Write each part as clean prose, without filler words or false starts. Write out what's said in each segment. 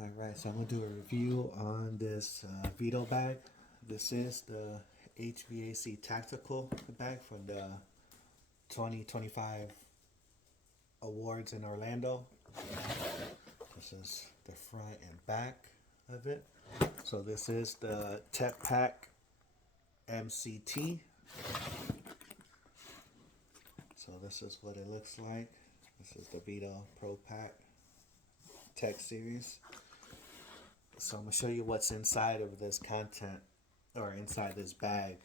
Alright, so I'm going to do a review on this Veto bag. This is the HVAC Tactical bag from the 2025 awards in Orlando. This is the front and back of it. So this is the Tech Pack MCT. So this is what it looks like. This is the Veto Pro Pack Tech Series. So I'm going to show you what's inside of this content, or inside this bag.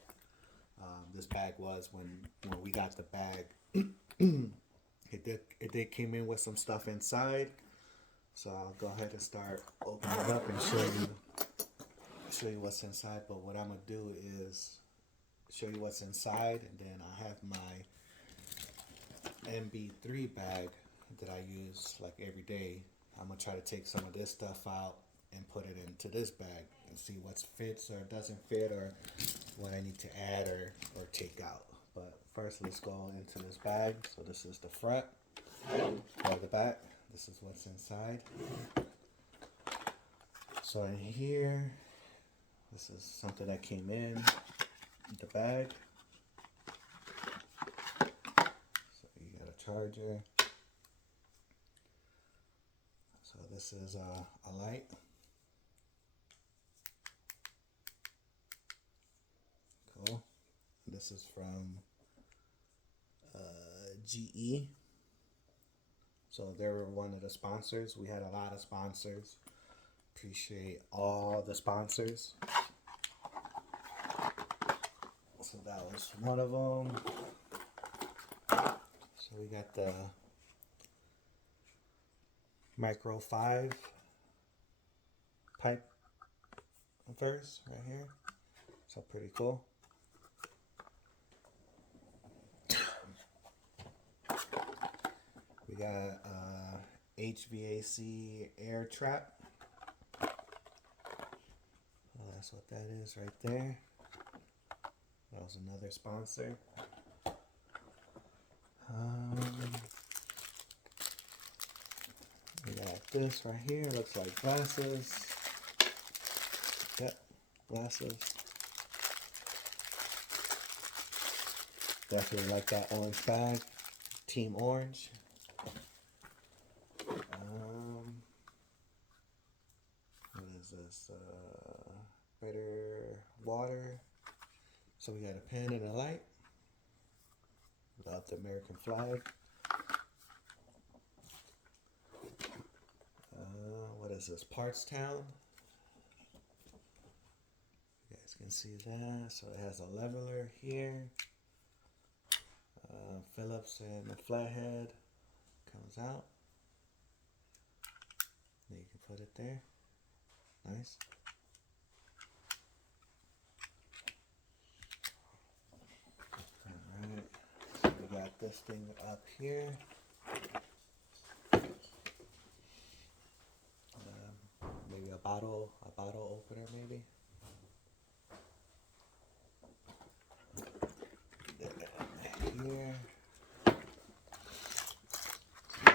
This bag was when we got the bag. It did came in with some stuff inside. So I'll go ahead and start opening it up and show you what's inside. But what I'm going to do is show you what's inside, and then I have my MB3 bag that I use like every day. I'm going to try to take some of this stuff out and put it into this bag and see what fits or doesn't fit, or what I need to add or take out. But first, let's go into this bag. So this is the front or the back. This is what's inside. So in here, this is something that came in the bag. So you got a charger. So this is a light. Cool. This is from GE. So they were one of the sponsors. We had a lot of sponsors. Appreciate all the sponsors. So that was one of them. So we got the Micro 5 pipe verse right here. So pretty cool. We got HVAC air trap. Well, that's what that is right there. That was another sponsor. We got this right here. Looks like glasses. Yep, glasses. Definitely like that orange bag. Team Orange. What is this? Better water. So we got a pen and a light. Love the American flag. What is this? Parts Town. You guys can see that. So it has a leveler here. Phillips and the flathead comes out. Then you can put it there. Nice. Alright. So we got this thing up here. Maybe a bottle opener maybe. Here.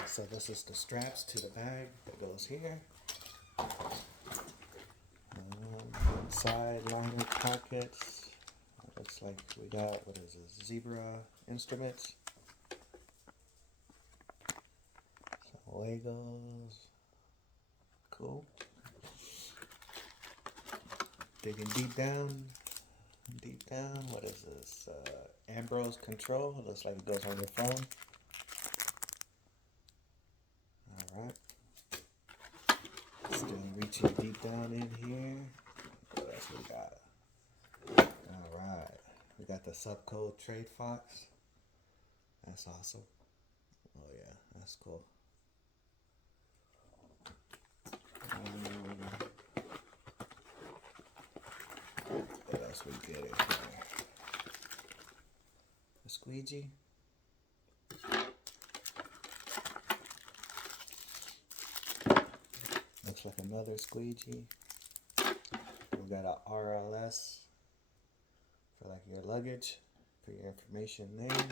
So this is the straps to the bag that goes here. Side liner pockets. Looks like we got, what is this, Zebra instruments. So away goes. Cool. Digging deep down. What is this? Ambrose control. Looks like it goes on your phone. Alright. Still reaching deep down in here. What else we got? Alright. We got the subcode Trade Fox. That's awesome. Oh yeah, that's cool. What else we get in here? A squeegee. Looks like another squeegee. We got a RLS for like your luggage. Put your information there.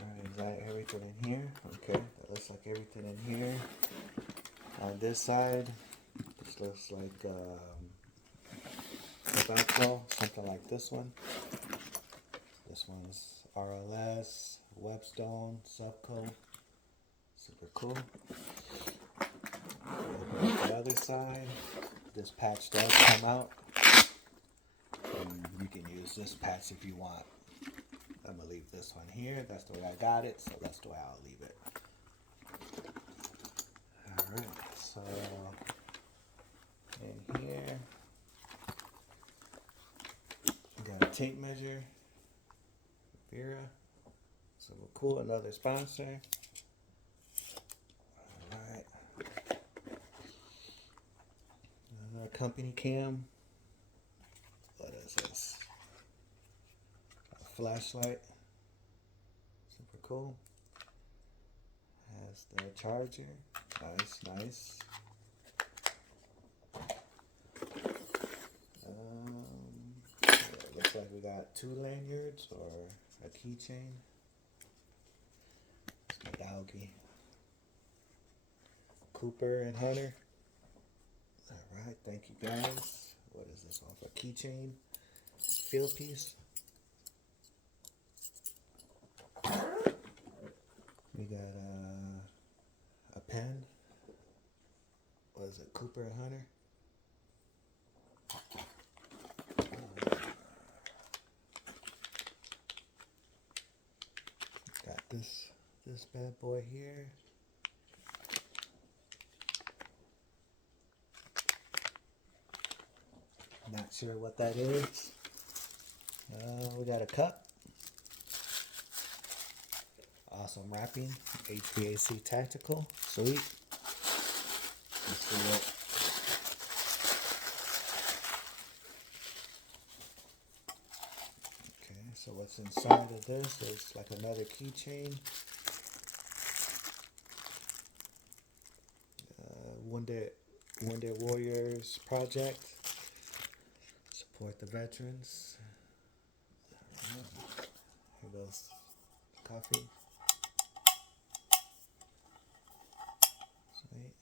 Alright, is that everything? everything in here. Okay, that looks like everything in here. On this side, this looks like tobacco, something like this one. This one's RLS, Webstone, Subco. Super cool. On the other side, this patch does come out. And you can use this patch if you want. I'm going to leave this one here. That's the way I got it, so that's the way I'll leave it. Alright, so in here, we got a tape measure. Vera. So cool, another sponsor. Alright. Company cam. What is this? A flashlight. Super cool. Has the charger. Nice, nice. Looks like we got 2 lanyards or a keychain. It's my doggy. Cooper and Hunter. Alright, thank you guys. What is this one? A keychain. Field piece. We got a pen. What is it? Cooper and Hunter. Got this bad boy here. Not sure what that is. We got a cup. Awesome wrapping. HVAC Tactical. Sweet. Let's see it. Okay, so what's inside of this is like another keychain. Wounded Warriors Project. Support the veterans. Here goes coffee. Sweet.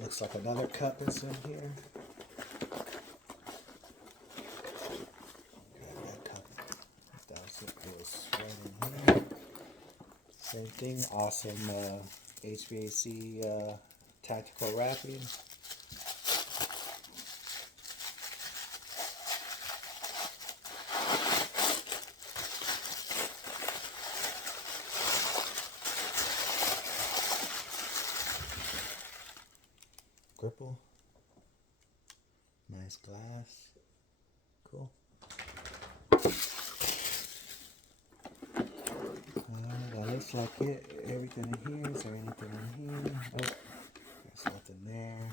Looks like another cup is in here. That cup. That was right in here. Same thing. Awesome HVAC tactical wrapping. Gripple. Nice glass. Cool. That looks like it. Everything in here. Is there anything in here? Oh, there's nothing there.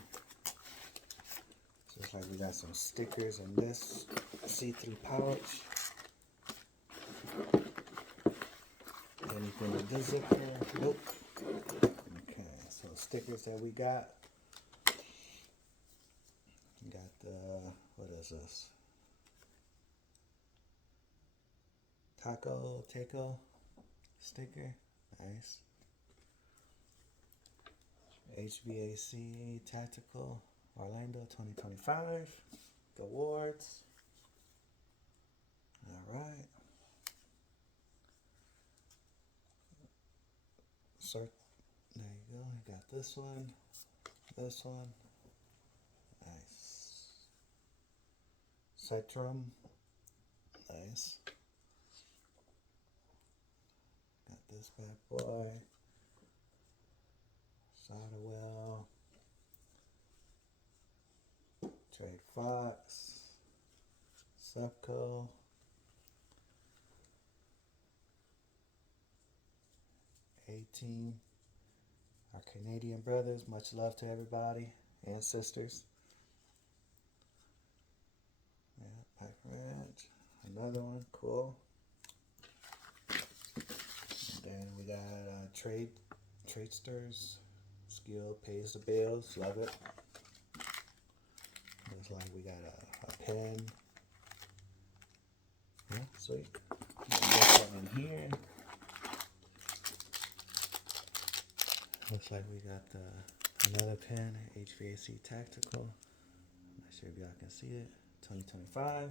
So it's like we got some stickers in this C3 pouch. Anything in this zipper? Nope. Okay, so stickers that we got. We got the, what is this? Taco sticker. Nice. HVAC Tactical Orlando 2025. The awards. Alright. So there you go. I got this one. This one. Nice. Citrum. Nice. Got this bad boy. Soderwell. Trade Fox. Subco. 18. Our Canadian brothers. Much love to everybody and sisters. Yeah, Pack Ranch. Another one. Cool. And then we got Tradesters. Skill pays the bills. Love it. Looks like we got a pen. Yeah, sweet. This one in here. Looks like we got another pen, HVAC Tactical. I'm not sure if y'all can see it. 2025.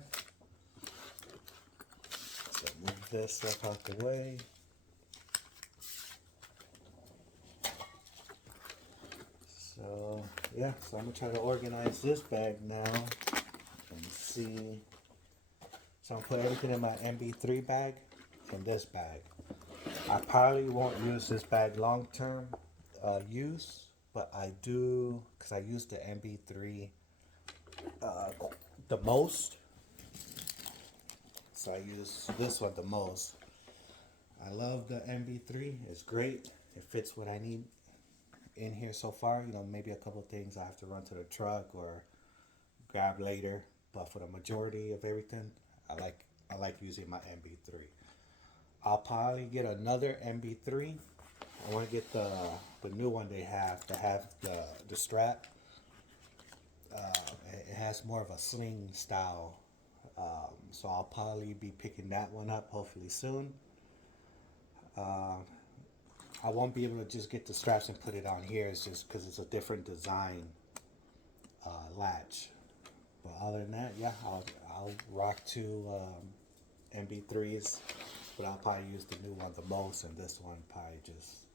So move this stuff out the way. So yeah, so I'm gonna try to organize this bag now and see. So I'm gonna put everything in my MB3 bag in this bag. I probably won't use this bag long term use, but I do because I use the MB3 the most. So I use this one the most. I love the MB3. It's great. It fits what I need in here so far. You know, maybe a couple of things I have to run to the truck or grab later, but for the majority of everything, I like using my MB3. I'll probably get another MB3. I want to get the new one they have to have the strap. It has more of a sling style, so I'll probably be picking that one up hopefully soon. I won't be able to just get the straps and put it on here. It's just because it's a different design latch. But other than that, yeah, I'll rock two MB3s, but I'll probably use the new one the most, and this one probably just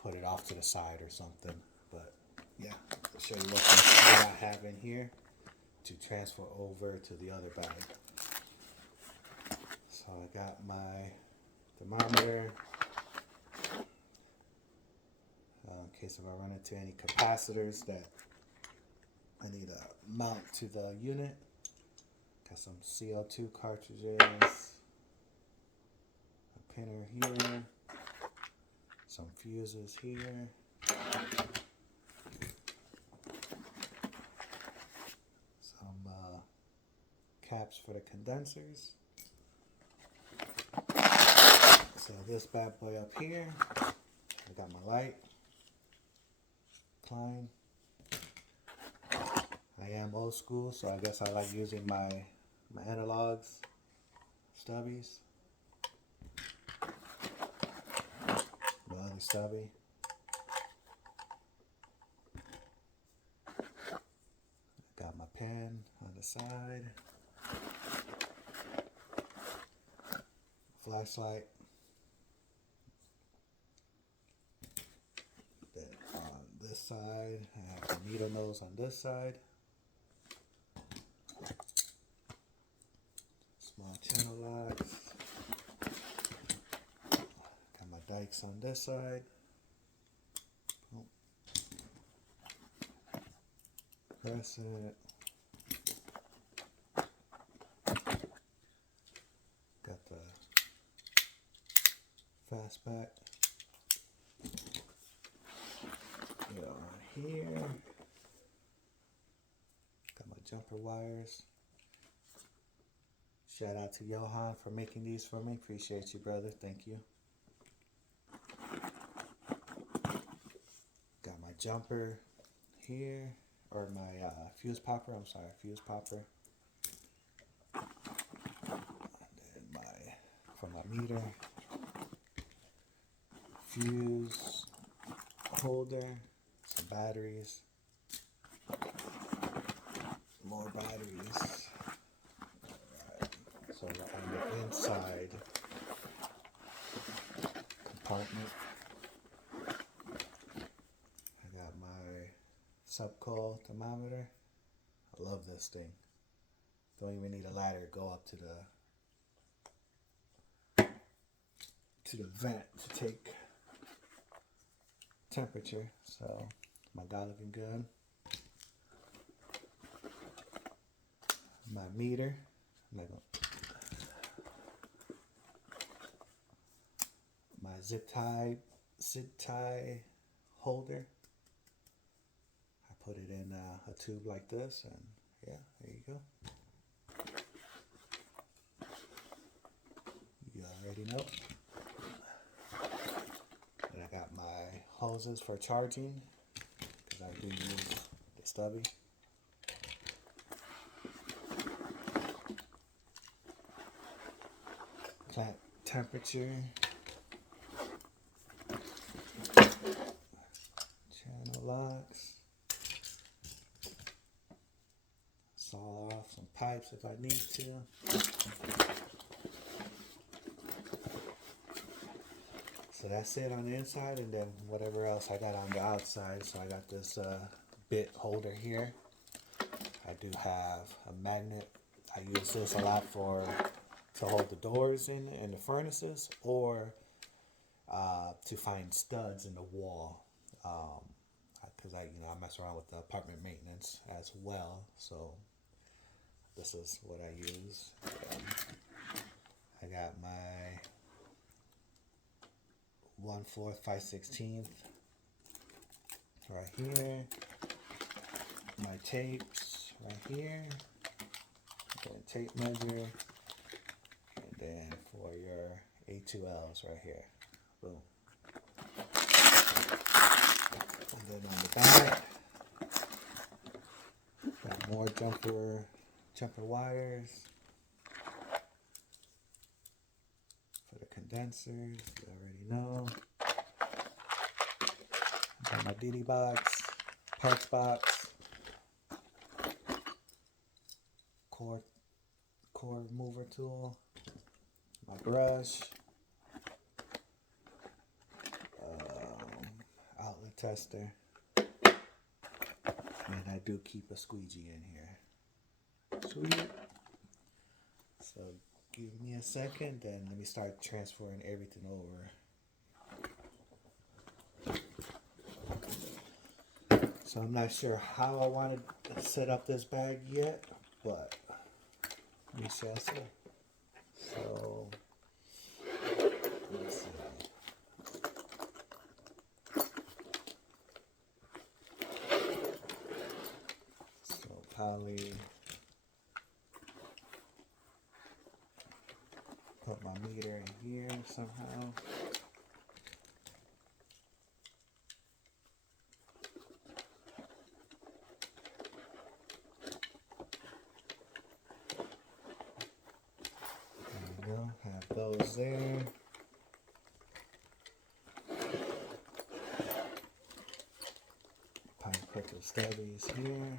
put it off to the side or something. But yeah, I'll show you what I have in here to transfer over to the other bag. So I got my thermometer. In case if I run into any capacitors that I need to mount to the unit. Got some CO2 cartridges, a pinner here, some fuses here, some caps for the condensers. So this bad boy up here, I got my light. Klein. I am old school, so I guess I like using my analogs, stubbies. My other stubby. Got my pen on the side. Flashlight. Then on this side, I have the needle nose on this side. Small channel locks. Got my dikes on this side. Oh. Press it. Got the fastback. Here. Got my jumper wires. Shout out to Johan for making these for me. Appreciate you, brother. Thank you. Got my jumper here, or my fuse popper. I'm sorry, fuse popper. And then for my meter, fuse holder, some batteries, more batteries. So on the inside compartment, I got my subcoil thermometer. I love this thing. Don't even need a ladder. Go up to the vent to take temperature. So my guy looking good. My meter. My zip tie holder. I put it in a tube like this, and yeah, there you go. You already know. And I got my hoses for charging, because I do use the stubby. plant temperature, channel locks, saw off some pipes if I need to. So that's it on the inside, and then whatever else I got on the outside. So I got this bit holder here. I do have a magnet. I use this a lot to hold the doors in the furnaces, or to find studs in the wall. Because I mess around with the apartment maintenance as well. So this is what I use. I got my 1/4 5/16 right here. My tapes right here. Then tape measure. And then for your A2Ls right here. Boom. And then on the back, got more jumper wires for the condensers. You already know. Got my DD box, parts box, core remover tool, my brush, outlet tester, and I do keep a squeegee in here. Sweet. So give me a second, then let me start transferring everything over. So I'm not sure how I want to set up this bag yet, but we shall see. So let's see. So probably put my meter in here somehow. Have those there. Probably put the stubbies here.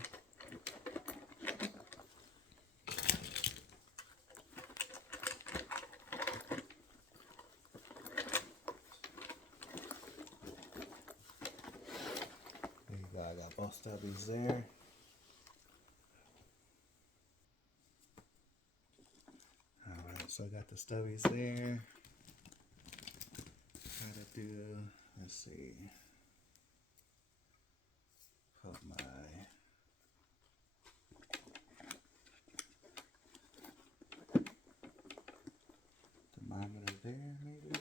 There you go, I got both stubbies there. Alright, so I got the stubbies there. Gotta do, let's see, put my thermometer there maybe.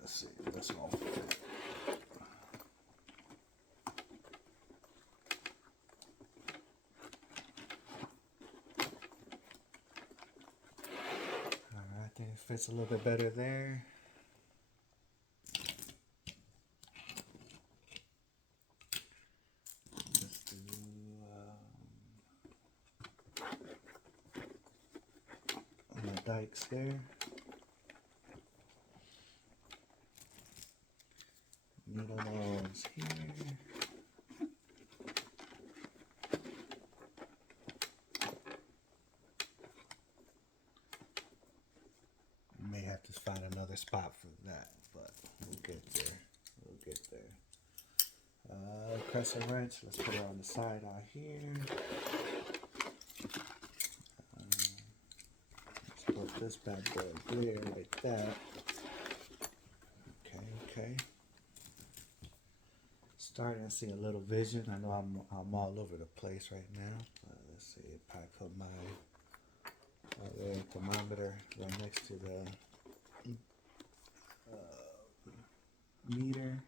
Let's see, this won't fit. Alright, I think it fits a little bit better there. Let's do my dikes there. Needle nose here. May have to find another spot for that, but we'll get there. We'll get there. Crescent wrench. Let's put it on the side out here. Let's put this bad boy there like that. Okay. Starting to see a little vision. I know I'm all over the place right now. Let's see if I put my thermometer right next to the meter.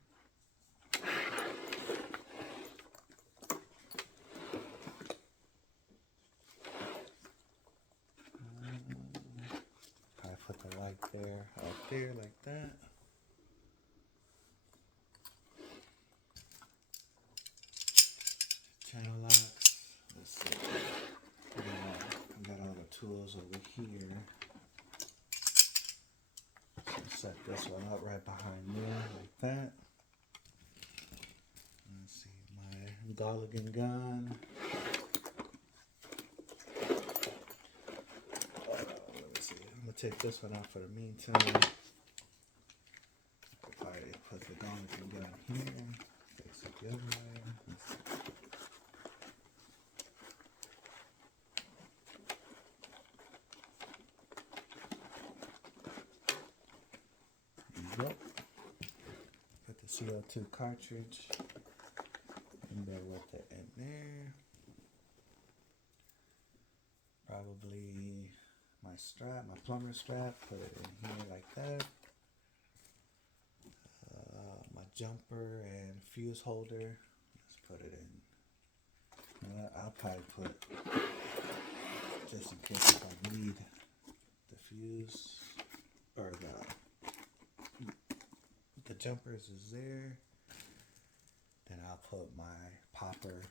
I put the light there, up there like that. Channel locks. Let's see. I got all the tools over here. So set this one up right behind me like that. Let's see, my Gulligan gun. Let me see. I'm gonna take this one out for the meantime. If I put the Gulligan gun here, face it the other way. There you go. Put the CO2 cartridge in there with it in there. Probably my strap, my plumber strap, put it in here like that. My jumper and fuse holder, let's put it in. I'll probably put, just in case if I need the fuse, or the jumpers is there. Then I'll put my popper.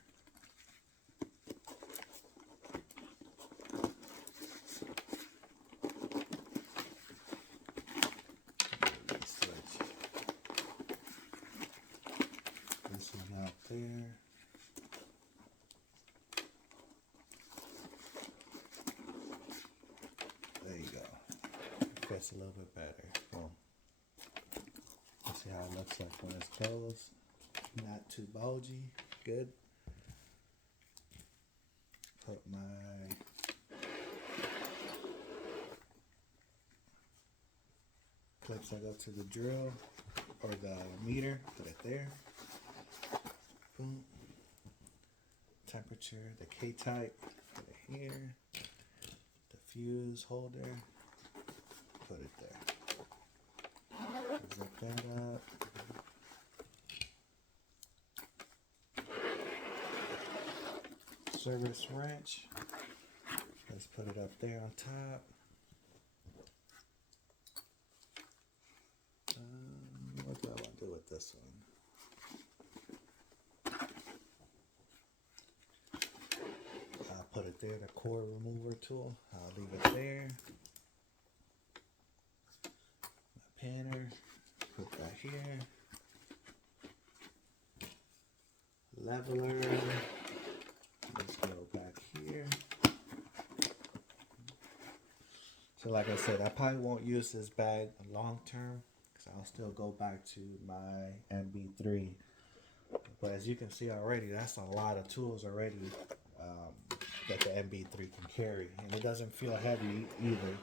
This one out there. There you go. Fits a little bit better. Boom. Let's see how it looks like when it's closed. Not too bulgy. Good. Put my clips that go to the drill or the meter. Put it there. Boom. Temperature, the K-type. Put it here. The fuse holder. Put it there. Zip that up. Service wrench. Let's put it up there on top. What do I want to do with this one? I'll put it there, the core remover tool. I'll leave it there. My panner. Put that here. Leveler. Let's go back here. So like I said, I probably won't use this bag long term because I'll still go back to my MB3. But as you can see already, that's a lot of tools already that the MB3 can carry. And it doesn't feel heavy either.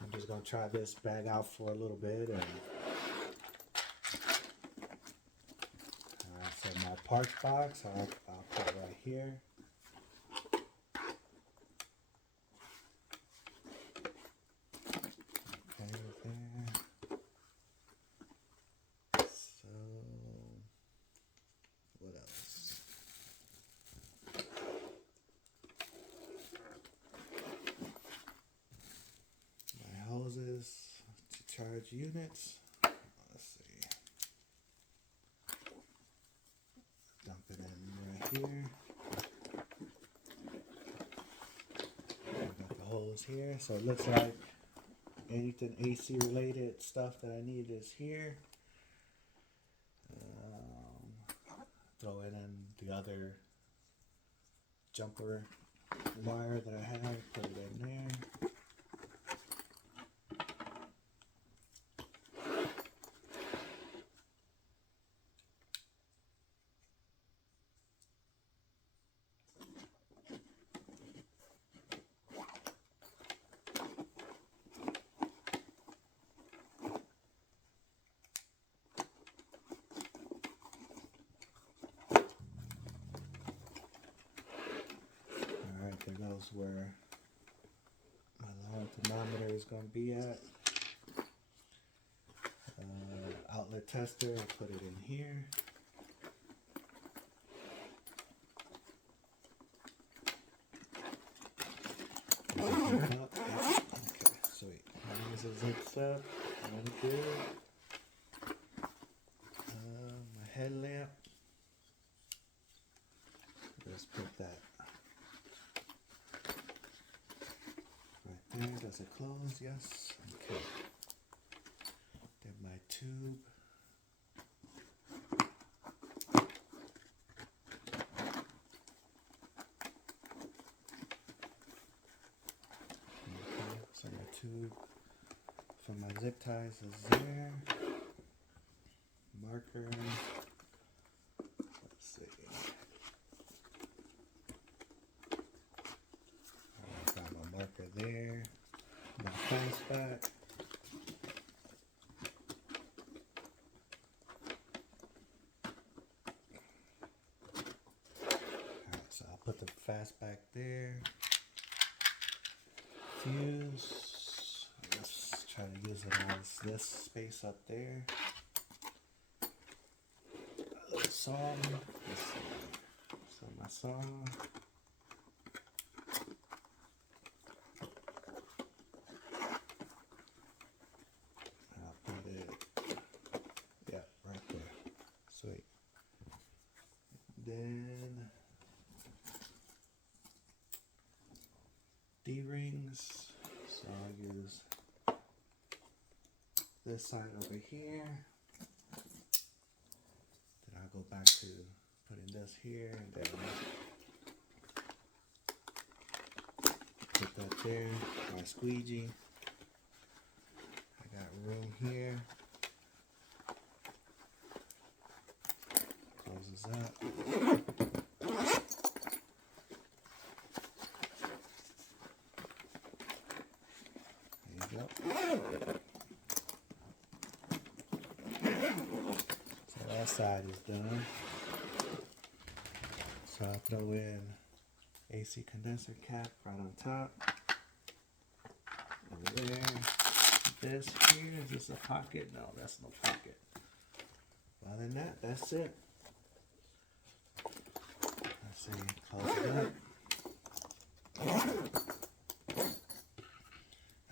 I'm just going to try this bag out for a little bit. And so my parts box, I'll put right here. Okay, there. So, what else? My hoses to charge units. Let's see. Dump it in right here. Got the hose here. So it looks like anything AC related stuff that I need is here. Throw it in the other jumper wire that I have. Put it in there. There goes where my long thermometer is going to be at. Outlet tester, I'll put it in here. Okay, sweet. This is zips up. Really good. My headlamp. Let's put that Alright, does it close? Yes. Okay. Get my tube. Okay, so my tube for my zip ties is there. Marker. Let's see. Got my marker there. My fence back. Alright, so I'll put the fastback there. Fuse. Let's try to use it as this space up there. A little saw. Let's see. So my saw. I'll put it, yeah, right there. Sweet. Then D-rings. So I'll use this side over here. Then I'll go back to putting this here and then put that there. My squeegee. I got room here. Closes up. There you go. So that side is done. So I'll throw in AC condenser cap right on top. Over there. This here, is this a pocket? No, that's no pocket. Other than that, that's it. Let's see, close it up.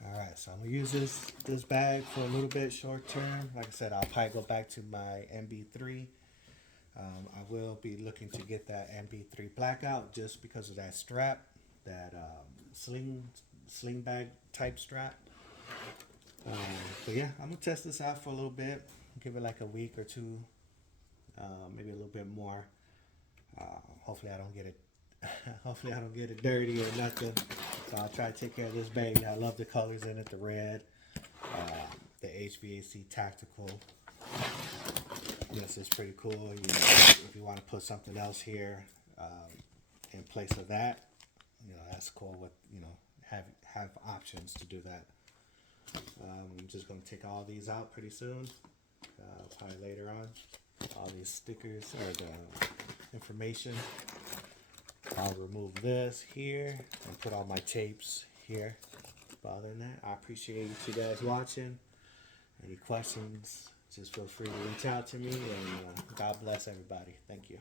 Alright, so I'm gonna use this bag for a little bit short term. Like I said, I'll probably go back to my MB3. I will be looking to get that MB3 blackout just because of that strap, that sling bag type strap. But yeah, I'm gonna test this out for a little bit. Give it like a week or two, maybe a little bit more. Hopefully I don't get it. Hopefully I don't get it dirty or nothing. So I'll try to take care of this baby. I love the colors in it, the red, the HVAC tactical. This is pretty cool. You know, if you want to put something else here in place of that, you know, that's cool. With, you know, have options to do that. I'm just going to take all these out pretty soon, probably later on. All these stickers or the information. I'll remove this here and put all my tapes here. But other than that, I appreciate you guys watching. Any questions, just feel free to reach out to me, and God bless everybody. Thank you.